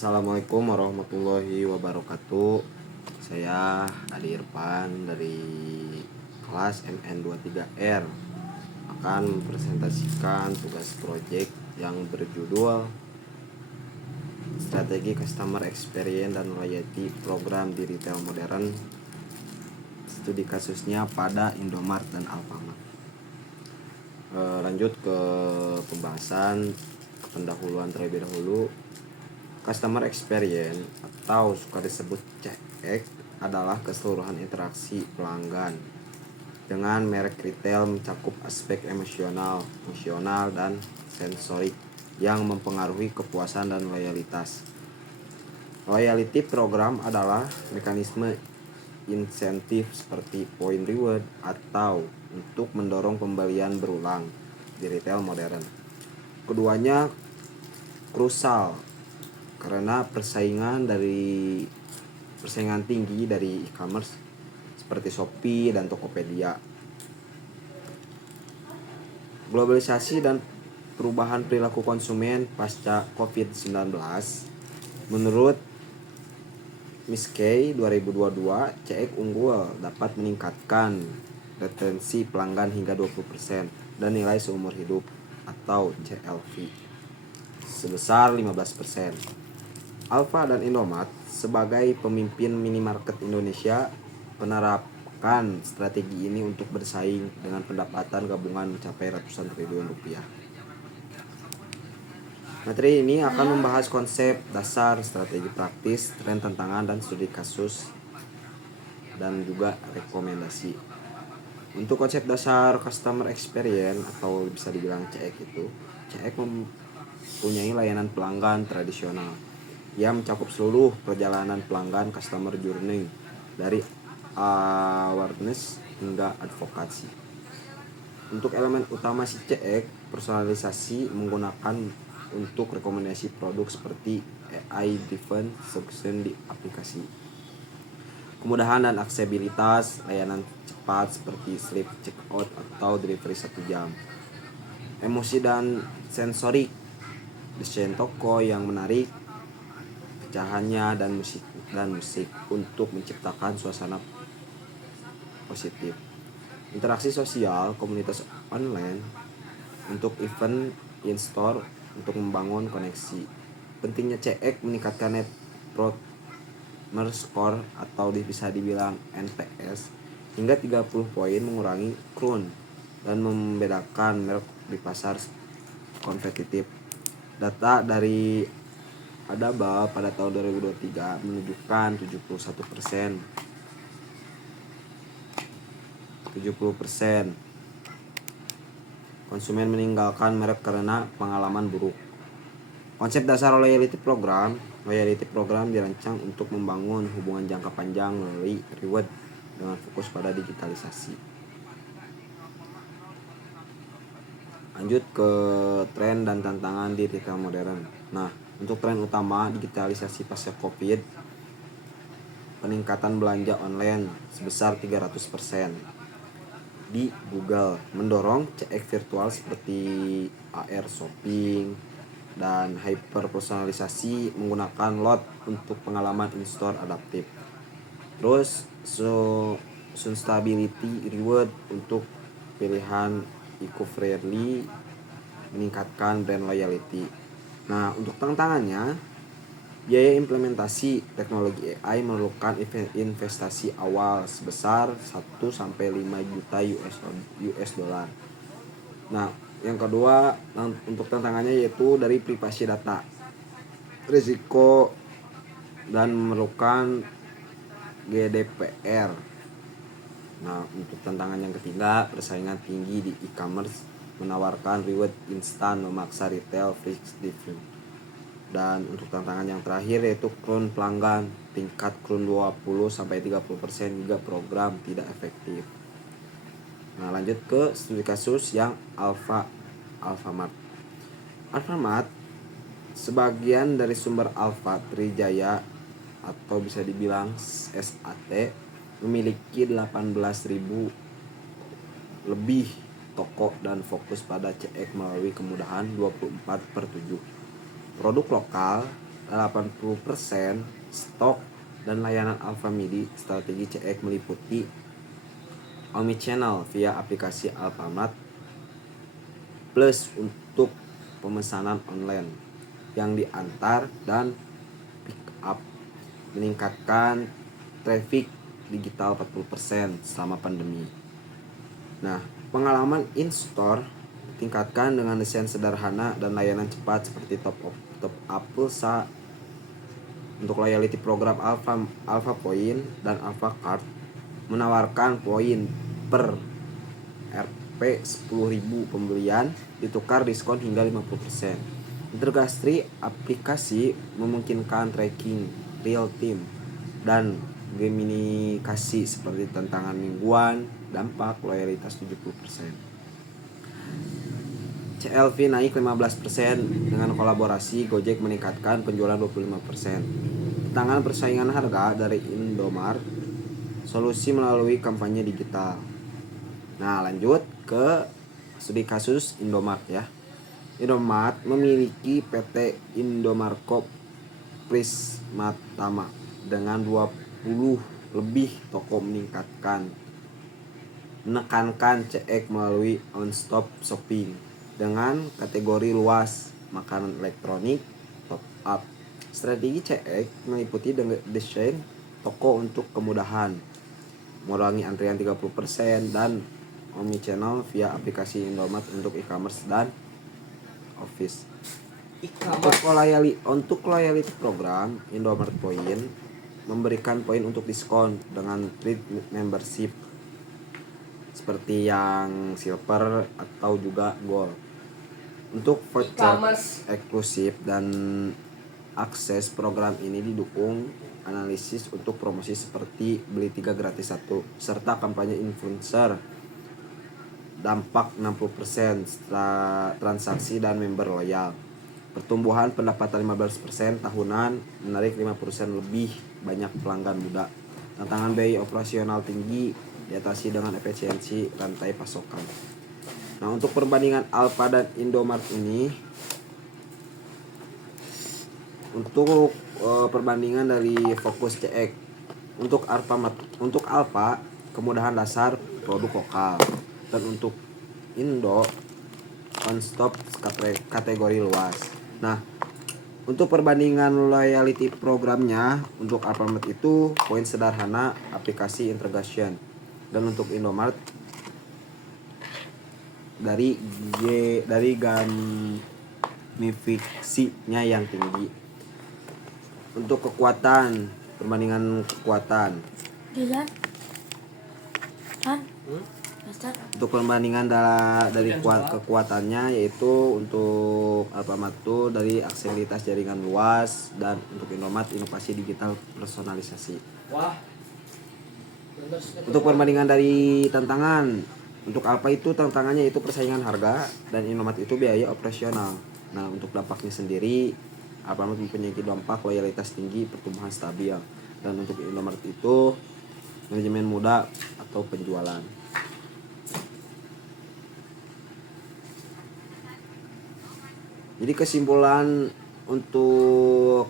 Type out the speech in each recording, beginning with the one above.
Assalamualaikum warahmatullahi wabarakatuh. Saya Adi Irfan dari kelas MN23R akan mempresentasikan tugas proyek yang berjudul Strategi Customer Experience dan Loyalty Program di Retail Modern. Studi kasusnya pada Indomart dan Alfamart. Lanjut ke pembahasan pendahuluan terlebih dahulu. Customer experience atau suka disebut CX adalah keseluruhan interaksi pelanggan dengan merek retail mencakup aspek emosional, fungsional, dan sensorik yang mempengaruhi kepuasan dan loyalitas. Loyalty program adalah mekanisme insentif seperti point reward atau untuk mendorong pembelian berulang di retail modern. Keduanya krusial karena persaingan tinggi dari e-commerce seperti Shopee dan Tokopedia. Globalisasi dan perubahan perilaku konsumen pasca COVID-19. Menurut Miskei 2022, CX unggul dapat meningkatkan retensi pelanggan hingga 20% dan nilai seumur hidup atau CLV sebesar 15%. Alfa dan Indomart sebagai pemimpin minimarket Indonesia menerapkan strategi ini untuk bersaing dengan pendapatan gabungan mencapai ratusan triliun rupiah. Materi ini akan membahas konsep dasar, strategi praktis, tren tantangan, dan studi kasus, dan juga rekomendasi. Untuk konsep dasar customer experience atau bisa dibilang CX itu, CX mempunyai layanan pelanggan tradisional yang mencakup seluruh perjalanan pelanggan customer journey dari awareness hingga advokasi. Untuk elemen utama si CX, personalisasi menggunakan untuk rekomendasi produk seperti AI driven solution di aplikasi. Kemudahan dan aksesibilitas, layanan cepat seperti sleep checkout atau delivery 1 jam. Emosi dan sensorik, desain toko yang menarik, pecahannya dan musik untuk menciptakan suasana positif. Interaksi sosial, komunitas online untuk event in-store untuk membangun koneksi. Pentingnya CX meningkatkan Net Promoter Score atau bisa dibilang NPS hingga 30 poin, mengurangi churn dan membedakan merek di pasar kompetitif. Data dari Adaba pada tahun 2023 menunjukkan 70% konsumen meninggalkan merek karena pengalaman buruk. Konsep dasar loyalty program dirancang untuk membangun hubungan jangka panjang melalui reward dengan fokus pada digitalisasi. Lanjut ke tren dan tantangan di retail modern. Nah, untuk tren utama digitalisasi pasca Covid, peningkatan belanja online sebesar 300% di Google, mendorong CX virtual seperti AR shopping dan hyper personalisasi menggunakan lot untuk pengalaman in-store adaptif. Terus sustainability reward untuk pilihan eco-friendly meningkatkan brand loyalty. Nah, untuk tantangannya, biaya implementasi teknologi AI memerlukan investasi awal sebesar 1-5 juta US dollar. Nah, yang kedua untuk tantangannya yaitu dari privasi data, risiko dan memerlukan GDPR. Nah, untuk tantangan yang ketiga, persaingan tinggi di e-commerce menawarkan reward instan memaksa retail fixed-driven. Dan untuk tantangan yang terakhir yaitu churn pelanggan, tingkat churn 20-30% juga program tidak efektif. Nah, lanjut ke studi kasus yang Alfamart. Alfamart sebagian dari sumber Alfa Trijaya atau bisa dibilang SAT memiliki 18.000 lebih toko dan fokus pada CX melalui kemudahan 24/7. Produk lokal 80% stok dan layanan Alfamidi. Strategi CX meliputi omnichannel via aplikasi Alfamart plus untuk pemesanan online yang diantar dan pick up, meningkatkan traffic digital 40% selama pandemi. Nah, pengalaman in-store tingkatkan dengan desain sederhana dan layanan cepat seperti top up pulsa. Untuk loyalty program Alpha Point dan Alpha Card menawarkan poin per Rp 10.000 pembelian ditukar diskon hingga 50%. Integrasi aplikasi memungkinkan tracking real time dan gamifikasi seperti tantangan mingguan, dampak loyalitas 70%. CLV naik 15% dengan kolaborasi Gojek meningkatkan penjualan 25%. Tantangan persaingan harga dari Indomart, solusi melalui kampanye digital. Nah, lanjut ke studi kasus Indomart ya. Indomart memiliki PT Indomarko Prismatama dengan 20 lebih toko menekankan CX melalui one-stop shopping dengan kategori luas makanan elektronik, top up. Strategi CX meliputi desain toko untuk kemudahan, mengurangi antrian 30% dan omnichannel via aplikasi Indomart untuk e-commerce dan office. Untuk loyalty program, Indomart Point memberikan poin untuk diskon dengan trade membership seperti yang silver atau juga gold. Untuk voucher eksklusif dan akses program ini didukung analisis untuk promosi seperti beli 3 gratis 1 serta kampanye influencer. Dampak 60% setelah transaksi dan member loyal. Pertumbuhan pendapatan 15% tahunan, menarik 50% lebih banyak pelanggan muda. Tantangan biaya operasional tinggi diatasi dengan efisiensi rantai pasokan. Nah, untuk perbandingan Alfa dan Indomart ini, untuk perbandingan dari fokus CX untuk Alfa kemudahan dasar produk lokal, dan untuk Indo one stop kategori luas. Nah, untuk perbandingan loyalty programnya untuk Alfamart itu poin sederhana, aplikasi integration, dan untuk Indomart dari gamifikasinya yang tinggi. Untuk perbandingan kekuatan. Untuk perbandingan dari kekuatannya yaitu untuk Alfamart itu dari aksesibilitas jaringan luas, dan untuk Indomart inovasi digital personalisasi. Untuk perbandingan dari tantangan, untuk Alfa itu tantangannya itu persaingan harga, dan Indomart itu biaya operasional. Nah, untuk dampaknya sendiri, Alfamart mempunyai dampak loyalitas tinggi, pertumbuhan stabil, dan untuk Indomart itu manajemen mudah atau penjualan. Jadi kesimpulan untuk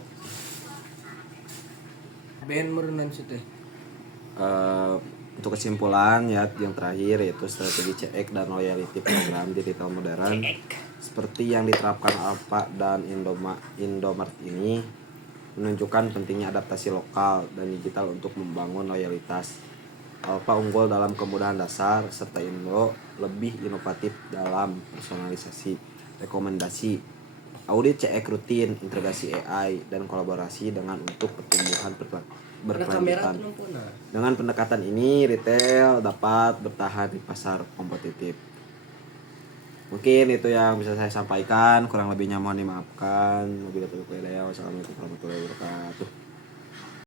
untuk kesimpulan ya yang terakhir yaitu strategi CX dan loyalty program digital modern seperti yang diterapkan Alfa dan Indomart ini menunjukkan pentingnya adaptasi lokal dan digital untuk membangun loyalitas. Alfa unggul dalam kemudahan dasar, serta Indo lebih inovatif dalam personalisasi rekomendasi, audit CX rutin, integrasi AI, dan kolaborasi dengan untuk pertumbuhan berkelanjutan. Dengan pendekatan ini, retail dapat bertahan di pasar kompetitif. Mungkin itu yang bisa saya sampaikan, kurang lebihnya mohon dimaafkan. Wassalamualaikum warahmatullahi wabarakatuh.